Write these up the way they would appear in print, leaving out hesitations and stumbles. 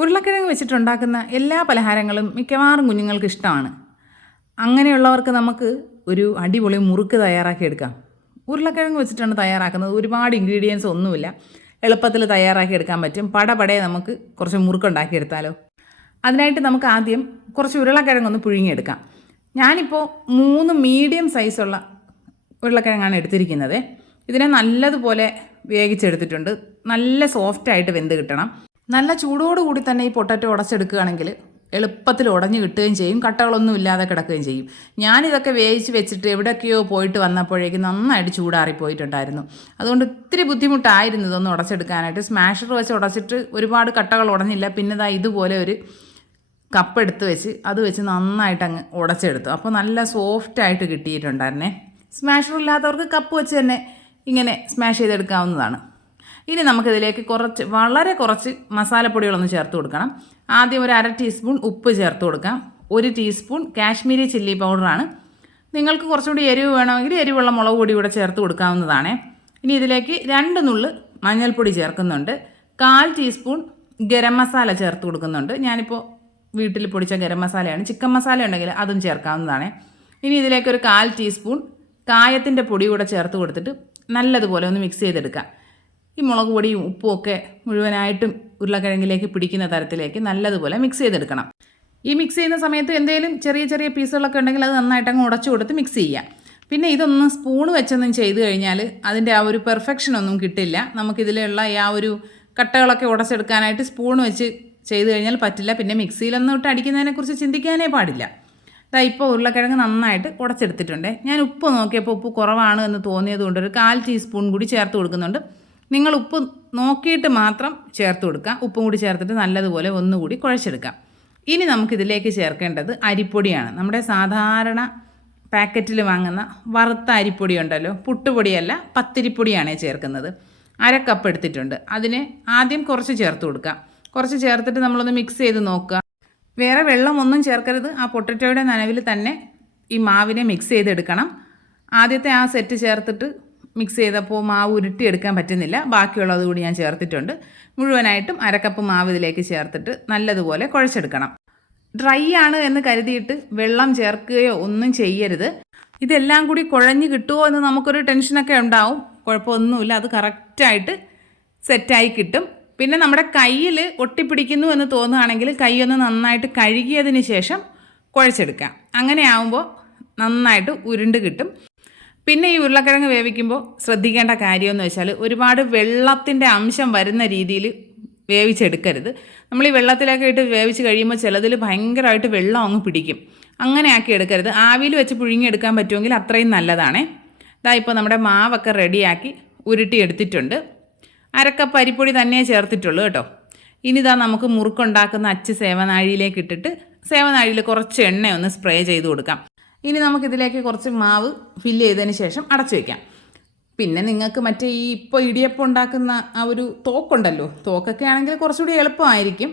ഉരുളക്കിഴങ്ങ് വെച്ചിട്ടുണ്ടാക്കുന്ന എല്ലാ പലഹാരങ്ങളും മിക്കവാറും കുഞ്ഞുങ്ങൾക്ക് ഇഷ്ടമാണ്. അങ്ങനെയുള്ളവർക്ക് നമുക്ക് ഒരു അടിപൊളി മുറുക്ക് തയ്യാറാക്കിയെടുക്കാം. ഉരുളക്കിഴങ്ങ് വെച്ചിട്ടാണ് തയ്യാറാക്കുന്നത്. ഒരുപാട് ഇൻഗ്രീഡിയൻസ് ഒന്നുമില്ല, എളുപ്പത്തിൽ തയ്യാറാക്കിയെടുക്കാൻ പറ്റും. പടപടയെ നമുക്ക് കുറച്ച് മുറുക്കുണ്ടാക്കിയെടുത്താലോ. അതിനായിട്ട് നമുക്ക് ആദ്യം കുറച്ച് ഉരുളക്കിഴങ്ങൊന്ന് പുഴുങ്ങിയെടുക്കാം. ഞാനിപ്പോൾ 3 മീഡിയം സൈസുള്ള ഉരുളക്കിഴങ്ങാണ് എടുത്തിരിക്കുന്നത്. ഇതിനെ നല്ലതുപോലെ വേവിച്ചെടുത്തിട്ടുണ്ട്. നല്ല സോഫ്റ്റായിട്ട് വെന്ത് കിട്ടണം. നല്ല ചൂടോടുകൂടി തന്നെ ഈ പൊട്ടറ്റോ ഉടച്ചെടുക്കുകയാണെങ്കിൽ എളുപ്പത്തിൽ ഉടഞ്ഞ് കിട്ടുകയും ചെയ്യും, കട്ടകളൊന്നും ഇല്ലാതെ കിടക്കുകയും ചെയ്യും. ഞാനിതൊക്കെ വേവിച്ച് വെച്ചിട്ട് എവിടെയൊക്കെയോ പോയിട്ട് വന്നപ്പോഴേക്കും നന്നായിട്ട് ചൂടാറിപ്പോയിട്ടുണ്ടായിരുന്നു. അതുകൊണ്ട് ഇത്തിരി ബുദ്ധിമുട്ടായിരുന്നു ഇതൊന്ന് ഉടച്ചെടുക്കാനായിട്ട്. സ്മാഷർ വെച്ച് ഉടച്ചിട്ട് ഒരുപാട് കട്ടകൾ ഉടഞ്ഞില്ല. പിന്നെ ഇതാ ഇതുപോലെ ഒരു കപ്പ് എടുത്ത് വെച്ച് അത് വെച്ച് നന്നായിട്ട് അങ്ങ് ഉടച്ചെടുത്തു. അപ്പോൾ നല്ല സോഫ്റ്റായിട്ട് കിട്ടിയിട്ടുണ്ടായിരുന്നേ. സ്മാഷർ ഇല്ലാത്തവർക്ക് കപ്പ് വെച്ച് തന്നെ ഇങ്ങനെ സ്മാഷ് ചെയ്തെടുക്കാവുന്നതാണ്. ഇനി നമുക്കിതിലേക്ക് വളരെ കുറച്ച് മസാലപ്പൊടികളൊന്ന് ചേർത്ത് കൊടുക്കണം. ആദ്യം ഒരു 1/2 ടീസ്പൂൺ ഉപ്പ് ചേർത്ത് കൊടുക്കാം. 1 ടീസ്പൂൺ കാശ്മീരി ചില്ലി പൗഡറാണ്. നിങ്ങൾക്ക് കുറച്ചുകൂടി എരിവ് വേണമെങ്കിൽ എരിവുള്ള മുളക് പൊടി കൂടെ ചേർത്ത് കൊടുക്കാവുന്നതാണ്. ഇനി ഇതിലേക്ക് 2 നുള്ള് മഞ്ഞൾപ്പൊടി ചേർക്കുന്നുണ്ട്. 1/4 ടീസ്പൂൺ ഗരം മസാല ചേർത്ത് കൊടുക്കുന്നുണ്ട്. ഞാനിപ്പോൾ വീട്ടിൽ പൊടിച്ച ഗരം മസാലയാണ്. ചിക്കൻ മസാല ഉണ്ടെങ്കിൽ അതും ചേർക്കാവുന്നതാണ്. ഇനി ഇതിലേക്ക് ഒരു 1/4 ടീസ്പൂൺ കായത്തിൻ്റെ പൊടി കൂടെ ചേർത്ത് കൊടുത്തിട്ട് നല്ലതുപോലെ ഒന്ന് മിക്സ് ചെയ്തെടുക്കാം. ഈ മുളക് പൊടിയും ഉപ്പും ഒക്കെ മുഴുവനായിട്ടും ഉരുളക്കിഴങ്ങിലേക്ക് പിടിക്കുന്ന തരത്തിലേക്ക് നല്ലതുപോലെ മിക്സ് ചെയ്തെടുക്കണം. ഈ മിക്സ് ചെയ്യുന്ന സമയത്ത് എന്തെങ്കിലും ചെറിയ ചെറിയ പീസുകളൊക്കെ ഉണ്ടെങ്കിൽ അത് നന്നായിട്ട് അങ്ങ് ഉടച്ചു കൊടുത്ത് മിക്സ് ചെയ്യാം. പിന്നെ ഇതൊന്നും സ്പൂൺ വെച്ചൊന്നും ചെയ്ത് കഴിഞ്ഞാൽ അതിൻ്റെ ആ ഒരു പെർഫെക്ഷൻ ഒന്നും കിട്ടില്ല. നമുക്കിതിലുള്ള ആ ഒരു കട്ടകളൊക്കെ ഉടച്ചെടുക്കാനായിട്ട് സ്പൂൺ വെച്ച് ചെയ്ത് കഴിഞ്ഞാൽ പറ്റില്ല. പിന്നെ മിക്സിയിലൊന്നും ഇട്ട് അടിക്കുന്നതിനെക്കുറിച്ച് ചിന്തിക്കാനേ പാടില്ല. ഇപ്പോൾ ഉരുളക്കിഴങ്ങ് നന്നായിട്ട് ഉടച്ചെടുത്തിട്ടുണ്ട്. ഞാൻ ഉപ്പ് നോക്കിയപ്പോൾ ഉപ്പ് കുറവാണ് എന്ന് തോന്നിയത് കൊണ്ട് ഒരു 1/4 ടീസ്പൂൺ കൂടി ചേർത്ത് കൊടുക്കുന്നുണ്ട്. നിങ്ങൾ ഉപ്പ് നോക്കിയിട്ട് മാത്രം ചേർത്ത് കൊടുക്കുക. ഉപ്പും കൂടി ചേർത്തിട്ട് നല്ലതുപോലെ ഒന്നുകൂടി കുഴച്ചെടുക്കാം. ഇനി നമുക്കിതിലേക്ക് ചേർക്കേണ്ടത് അരിപ്പൊടിയാണ്. നമ്മുടെ സാധാരണ പാക്കറ്റിൽ വാങ്ങുന്ന വറുത്ത അരിപ്പൊടി ഉണ്ടല്ലോ, പുട്ടുപൊടിയല്ല, പത്തിരിപ്പൊടിയാണ് ചേർക്കുന്നത്. 1/2 കപ്പ് എടുത്തിട്ടുണ്ട്. അതിന് ആദ്യം കുറച്ച് ചേർത്ത് കൊടുക്കുക. കുറച്ച് ചേർത്തിട്ട് നമ്മളൊന്ന് മിക്സ് ചെയ്ത് നോക്കുക. വേറെ വെള്ളമൊന്നും ചേർക്കരുത്. ആ പൊട്ടറ്റോയുടെ നനവിൽ തന്നെ ഈ മാവിനെ മിക്സ് ചെയ്തെടുക്കണം. ആദ്യത്തെ ആ സെറ്റ് ചേർത്തിട്ട് മിക്സ് ചെയ്തപ്പോൾ മാവ് ഉരുട്ടിയെടുക്കാൻ പറ്റുന്നില്ല. ബാക്കിയുള്ളത് കൂടി ഞാൻ ചേർത്തിട്ടുണ്ട്. മുഴുവനായിട്ടും 1/2 കപ്പ് മാവ് ഇതിലേക്ക് ചേർത്തിട്ട് നല്ലതുപോലെ കുഴച്ചെടുക്കണം. ഡ്രൈ ആണ് എന്ന് കരുതിയിട്ട് വെള്ളം ചേർക്കുകയോ ഒന്നും ചെയ്യരുത്. ഇതെല്ലാം കൂടി കുഴഞ്ഞ് കിട്ടുമോ എന്ന് നമുക്കൊരു ടെൻഷനൊക്കെ ഉണ്ടാവും. കുഴപ്പമൊന്നുമില്ല, അത് കറക്റ്റായിട്ട് സെറ്റായി കിട്ടും. പിന്നെ നമ്മുടെ കയ്യിൽ ഒട്ടിപ്പിടിക്കുന്നു എന്ന് തോന്നുകയാണെങ്കിൽ കൈയൊന്ന് നന്നായിട്ട് കഴുകിയതിന് ശേഷം കുഴച്ചെടുക്കാം. അങ്ങനെ ആവുമ്പോൾ നന്നായിട്ട് ഉരുണ്ട് കിട്ടും. പിന്നെ ഈ ഉരുളക്കിഴങ്ങ് വേവിക്കുമ്പോൾ ശ്രദ്ധിക്കേണ്ട കാര്യമെന്ന് വെച്ചാൽ ഒരുപാട് വെള്ളത്തിൻ്റെ അംശം വരുന്ന രീതിയിൽ വേവിച്ചെടുക്കരുത്. നമ്മൾ ഈ വെള്ളത്തിലൊക്കെ ഇട്ട് വേവിച്ച് കഴിയുമ്പോൾ ചിലതിൽ ഭയങ്കരമായിട്ട് വെള്ളം അങ്ങ് പിടിക്കും. അങ്ങനെ ആക്കി എടുക്കരുത്. ആവിയിൽ വെച്ച് പുഴുങ്ങിയെടുക്കാൻ പറ്റുമെങ്കിൽ അത്രയും നല്ലതാണേ. ഇപ്പോൾ നമ്മുടെ മാവൊക്കെ റെഡിയാക്കി ഉരുട്ടിയെടുത്തിട്ടുണ്ട്. 1/2 കപ്പ് അരിപ്പൊടി തന്നെ ചേർത്തിട്ടുള്ളൂ കേട്ടോ. ഇനി നമുക്ക് മുറുക്കുണ്ടാക്കുന്ന അച്ച് സേവനാഴിയിലേക്ക് ഇട്ടിട്ട് സേവനാഴിയിൽ കുറച്ച് എണ്ണ ഒന്ന് സ്പ്രേ ചെയ്ത് കൊടുക്കാം. ഇനി നമുക്കിതിലേക്ക് കുറച്ച് മാവ് ഫില്ല് ചെയ്തതിന് ശേഷം അടച്ചു വയ്ക്കാം. പിന്നെ നിങ്ങൾക്ക് മറ്റേ ഈ ഇപ്പോൾ ഇടിയപ്പം ഉണ്ടാക്കുന്ന ആ ഒരു തോക്കുണ്ടല്ലോ, തോക്കൊക്കെ ആണെങ്കിൽ കുറച്ചുകൂടി എളുപ്പമായിരിക്കും.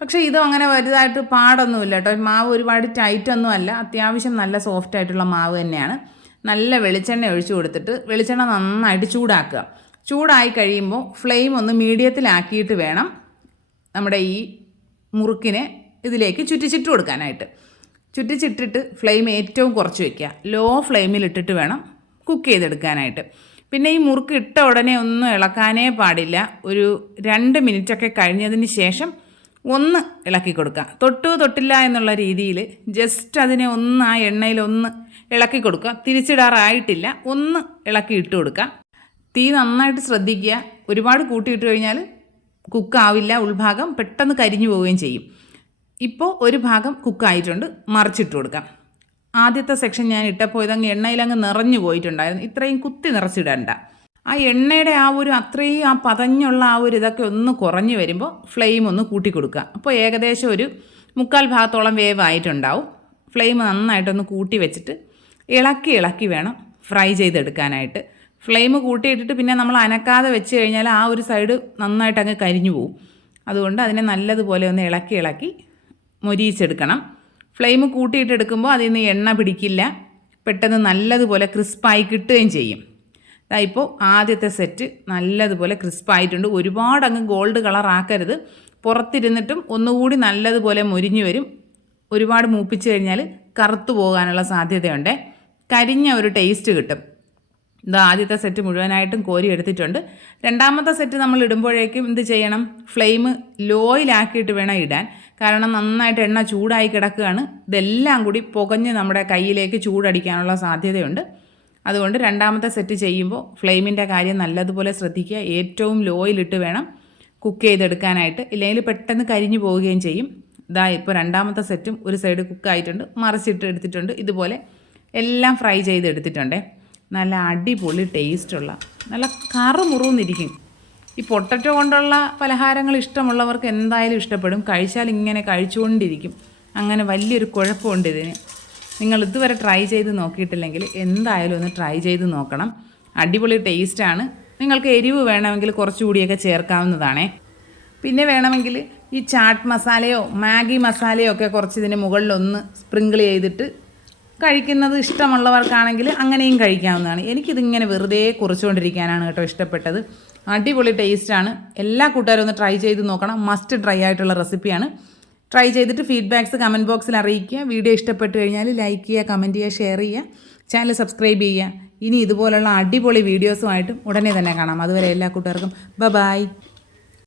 പക്ഷേ ഇതും അങ്ങനെ വലുതായിട്ട് പാടൊന്നുമില്ല കേട്ടോ. മാവ് ഒരുപാട് ടൈറ്റൊന്നും അല്ല, അത്യാവശ്യം നല്ല സോഫ്റ്റായിട്ടുള്ള മാവ് തന്നെയാണ്. നല്ല വെളിച്ചെണ്ണ ഒഴിച്ചു കൊടുത്തിട്ട് വെളിച്ചെണ്ണ നന്നായിട്ട് ചൂടാക്കുക. ചൂടായി കഴിയുമ്പോൾ ഫ്ലെയിം ഒന്ന് മീഡിയത്തിലാക്കിയിട്ട് വേണം നമ്മുടെ ഈ മുറുക്കിനെ ഇതിലേക്ക് ചുറ്റിച്ചിട്ട് കൊടുക്കാനായിട്ട്. ചുറ്റിച്ചിട്ടിട്ട് ഫ്ലെയിം ഏറ്റവും കുറച്ച് വയ്ക്കുക. ലോ ഫ്ലെയിമിലിട്ടിട്ട് വേണം കുക്ക് ചെയ്തെടുക്കാനായിട്ട്. പിന്നെ ഈ മുറുക്ക് ഇട്ട ഉടനെ ഒന്നും ഇളക്കാനേ പാടില്ല. ഒരു 2 മിനിറ്റൊക്കെ കഴിഞ്ഞതിന് ശേഷം ഒന്ന് ഇളക്കി കൊടുക്കുക. തൊട്ടില്ല എന്നുള്ള രീതിയിൽ ജസ്റ്റ് അതിനെ ഒന്ന് ആ എണ്ണയിലൊന്ന് ഇളക്കി കൊടുക്കുക. തിരിച്ചിടാറായിട്ടില്ല, ഒന്ന് ഇളക്കി ഇട്ട് കൊടുക്കുക. തീ നന്നായിട്ട് ശ്രദ്ധിക്കുക. ഒരുപാട് കൂട്ടിയിട്ട് കഴിഞ്ഞാൽ കുക്കാവില്ല, ഉൾഭാഗം പെട്ടെന്ന് കരിഞ്ഞു പോവുകയും ചെയ്യും. ഇപ്പോൾ ഒരു ഭാഗം കുക്കായിട്ടുണ്ട്, മറിച്ചിട്ട് കൊടുക്കാം. ആദ്യത്തെ സെക്ഷൻ ഞാൻ ഇട്ടപ്പോൾ ഇതങ്ങ് എണ്ണയിലങ്ങ് നിറഞ്ഞു പോയിട്ടുണ്ടായിരുന്നു. ഇത്രയും കുത്തി നിറച്ചിടണ്ട. ആ എണ്ണയുടെ ആ ഒരു അത്രയും ആ പതഞ്ഞുള്ള ആ ഒരു ഇതൊക്കെ ഒന്ന് കുറഞ്ഞു വരുമ്പോൾ ഫ്ലെയിം ഒന്ന് കൂട്ടി കൊടുക്കുക. അപ്പോൾ ഏകദേശം ഒരു 1/4 ഭാഗത്തോളം വേവായിട്ടുണ്ടാവും. ഫ്ലെയിം നന്നായിട്ടൊന്ന് കൂട്ടി വെച്ചിട്ട് ഇളക്കി വേണം ഫ്രൈ ചെയ്തെടുക്കാനായിട്ട്. ഫ്ലെയിം കൂട്ടിയിട്ടിട്ട് പിന്നെ നമ്മൾ അനക്കാതെ വെച്ച് കഴിഞ്ഞാൽ ആ ഒരു സൈഡ് നന്നായിട്ട് അങ്ങ് കരിഞ്ഞു പോവും. അതുകൊണ്ട് അതിനെ നല്ലതുപോലെ ഒന്ന് ഇളക്കി മൊരിയിച്ചെടുക്കണം. ഫ്ലെയിം കൂട്ടിയിട്ടെടുക്കുമ്പോൾ അതിൽ നിന്ന് എണ്ണ പിടിക്കില്ല, പെട്ടെന്ന് നല്ലതുപോലെ ക്രിസ്പായി കിട്ടുകയും ചെയ്യും. ഇപ്പോൾ ആദ്യത്തെ സെറ്റ് നല്ലതുപോലെ ക്രിസ്പായിട്ടുണ്ട്. ഒരുപാട് അങ്ങ് ഗോൾഡ് കളർ ആക്കരുത്, പുറത്തിരുന്നിട്ടും ഒന്നുകൂടി നല്ലതുപോലെ മൊരിഞ്ഞു വരും. ഒരുപാട് മൂപ്പിച്ച് കഴിഞ്ഞാൽ കറുത്തു പോകാനുള്ള സാധ്യതയുണ്ട്. കരിഞ്ഞ ഒരു ടേസ്റ്റ് കിട്ടും. ഇതാ ആദ്യത്തെ സെറ്റ് മുഴുവനായിട്ടും കോരി എടുത്തിട്ടുണ്ട്. രണ്ടാമത്തെ സെറ്റ് നമ്മൾ ഇടുമ്പോഴേക്കും എന്ത് ചെയ്യണം, ഫ്ലെയിം ലോയിലാക്കിയിട്ട് വേണം ഇടാൻ. കാരണം നന്നായിട്ട് എണ്ണ ചൂടായി കിടക്കുകയാണ്. ഇതെല്ലാം കൂടി പുകഞ്ഞ് നമ്മുടെ കയ്യിലേക്ക് ചൂടടിക്കാനുള്ള സാധ്യതയുണ്ട്. അതുകൊണ്ട് രണ്ടാമത്തെ സെറ്റ് ചെയ്യുമ്പോൾ ഫ്ലെയിമിൻ്റെ കാര്യം നല്ലതുപോലെ ശ്രദ്ധിക്കുക. ഏറ്റവും ലോയിലിട്ട് വേണം കുക്ക് ചെയ്തെടുക്കാനായിട്ട്, ഇല്ലെങ്കിൽ പെട്ടെന്ന് കരിഞ്ഞു പോവുകയും ചെയ്യും. ഇതാ ഇപ്പോൾ രണ്ടാമത്തെ സെറ്റും ഒരു സൈഡ് കുക്കായിട്ടുണ്ട്, മറിച്ചിട്ട് എടുത്തിട്ടുണ്ട്. ഇതുപോലെ എല്ലാം ഫ്രൈ ചെയ്തെടുത്തിട്ടുണ്ടേ. നല്ല അടിപൊളി ടേസ്റ്റുള്ള നല്ല കറുമുറുന്നിരിക്കും. ഈ പൊട്ടറ്റോ കൊണ്ടുള്ള പലഹാരങ്ങൾ ഇഷ്ടമുള്ളവർക്ക് എന്തായാലും ഇഷ്ടപ്പെടും. കഴിച്ചാൽ ഇങ്ങനെ കഴിച്ചുകൊണ്ടിരിക്കും. അങ്ങനെ വലിയൊരു കുഴപ്പമുണ്ട് ഇതിന്. നിങ്ങൾ ഇതുവരെ ട്രൈ ചെയ്ത് നോക്കിയിട്ടില്ലെങ്കിൽ എന്തായാലും ഒന്ന് ട്രൈ ചെയ്ത് നോക്കണം. അടിപൊളി ടേസ്റ്റാണ്. നിങ്ങൾക്ക് എരിവ് വേണമെങ്കിൽ കുറച്ചുകൂടിയൊക്കെ ചേർക്കാവുന്നതാണേ. പിന്നെ വേണമെങ്കിൽ ഈ ചാട്ട് മസാലയോ മാഗി മസാലയോ ഒക്കെ കുറച്ച് ഇതിന് മുകളിലൊന്ന് സ്പ്രിങ്കിൾ ചെയ്തിട്ട് കഴിക്കുന്നത് ഇഷ്ടമുള്ളവർക്കാണെങ്കിൽ അങ്ങനെയും കഴിക്കാവുന്നതാണ്. എനിക്കിതിങ്ങനെ വെറുതെ കുറച്ചുകൊണ്ടിരിക്കാനാണ് കേട്ടോ ഇഷ്ടപ്പെട്ടത്. അടിപൊളി ടേസ്റ്റാണ്. എല്ലാ കൂട്ടുകാരും ഒന്ന് ട്രൈ ചെയ്ത് നോക്കണം. മസ്റ്റ് ട്രൈ ആയിട്ടുള്ള റെസിപ്പിയാണ്. ട്രൈ ചെയ്തിട്ട് ഫീഡ്ബാക്ക്സ് കമൻറ്റ് ബോക്സിൽ അറിയിക്കുക. വീഡിയോ ഇഷ്ടപ്പെട്ട് കഴിഞ്ഞാൽ ലൈക്ക് ചെയ്യുക, കമൻറ്റ് ചെയ്യുക, ഷെയർ ചെയ്യുക, ചാനൽ സബ്സ്ക്രൈബ് ചെയ്യുക. ഇനി ഇതുപോലുള്ള അടിപൊളി വീഡിയോസുമായിട്ടും ഉടനെ തന്നെ കാണാം. അതുവരെ എല്ലാ കൂട്ടുകാർക്കും ബൈ.